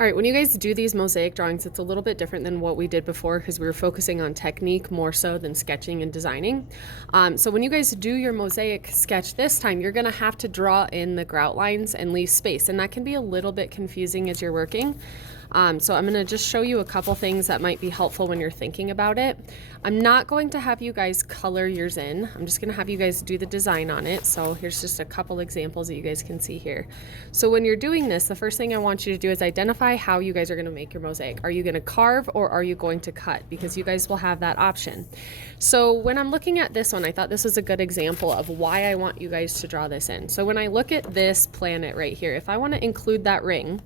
All right, when you guys do these mosaic drawings, it's a little bit different than what we did before because we were focusing on technique more so than sketching and designing. So when you guys do your mosaic sketch this time, you're gonna have to draw in the grout lines and leave space, and that can be a little bit confusing as you're working. So I'm gonna just show you a couple things that might be helpful when you're thinking about it. I'm not going to have you guys color yours in. I'm just gonna have you guys do the design on it. So here's just a couple examples that you guys can see here. So when you're doing this, the first thing I want you to do is identify how you guys are gonna make your mosaic. Are you gonna carve or are you going to cut? Because you guys will have that option. So when I'm looking at this one, I thought this was a good example of why I want you guys to draw this in. So when I look at this planet right here, if I wanna include that ring,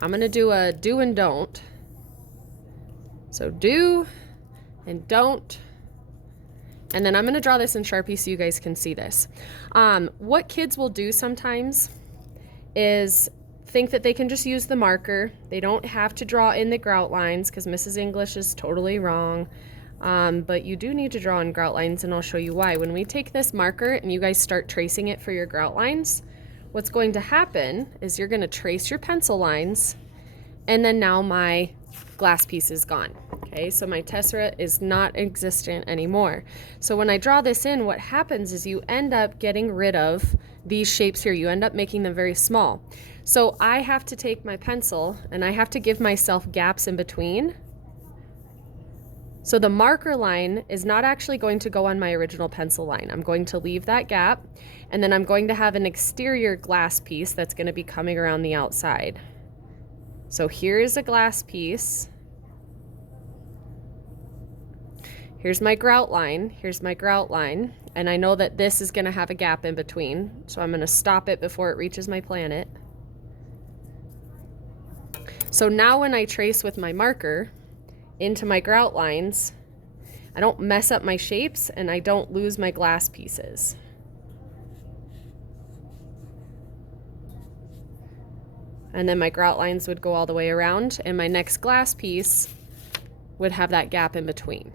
I'm gonna do a do and don't. So do and don't. And then I'm gonna draw this in Sharpie so you guys can see this. What kids will do sometimes is think that they can just use the marker. They don't have to draw in the grout lines because Mrs. English is totally wrong. But you do need to draw in grout lines, and I'll show you why. When we take this marker and you guys start tracing it for your grout lines, what's going to happen is you're going to trace your pencil lines, and then now my glass piece is gone. Okay, so my tessera is not existent anymore. So when I draw this in, what happens is you end up getting rid of these shapes here. You end up making them very small. So I have to take my pencil and I have to give myself gaps in between. So the marker line is not actually going to go on my original pencil line. I'm going to leave that gap, and then I'm going to have an exterior glass piece that's going to be coming around the outside. So here's a glass piece. Here's my grout line. Here's my grout line. And I know that this is going to have a gap in between. So I'm going to stop it before it reaches my planet. So now when I trace with my marker into my grout lines, I don't mess up my shapes and I don't lose my glass pieces. And then my grout lines would go all the way around, and my next glass piece would have that gap in between.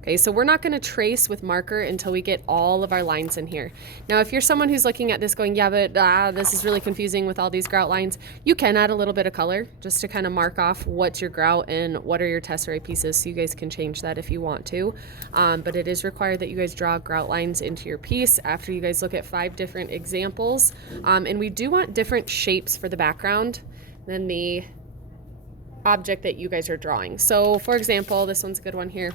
Okay, so we're not going to trace with marker until we get all of our lines in here. Now, if you're someone who's looking at this going, yeah, but this is really confusing with all these grout lines, you can add a little bit of color just to kind of mark off what's your grout and what are your tesserae pieces, so you guys can change that if you want to. But it is required that you guys draw grout lines into your piece after you guys look at 5 different examples. And we do want different shapes for the background than the object that you guys are drawing. So for example, this one's a good one here.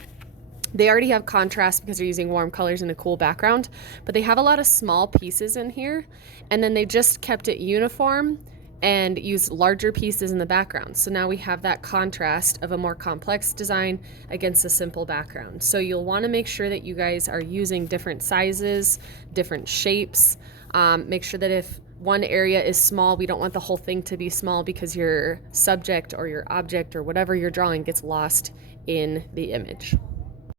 They already have contrast because they're using warm colors in a cool background, but they have a lot of small pieces in here, and then they just kept it uniform and used larger pieces in the background. So now we have that contrast of a more complex design against a simple background. So you'll want to make sure that you guys are using different sizes, different shapes. Make sure that if one area is small, we don't want the whole thing to be small because your subject or your object or whatever you're drawing gets lost in the image.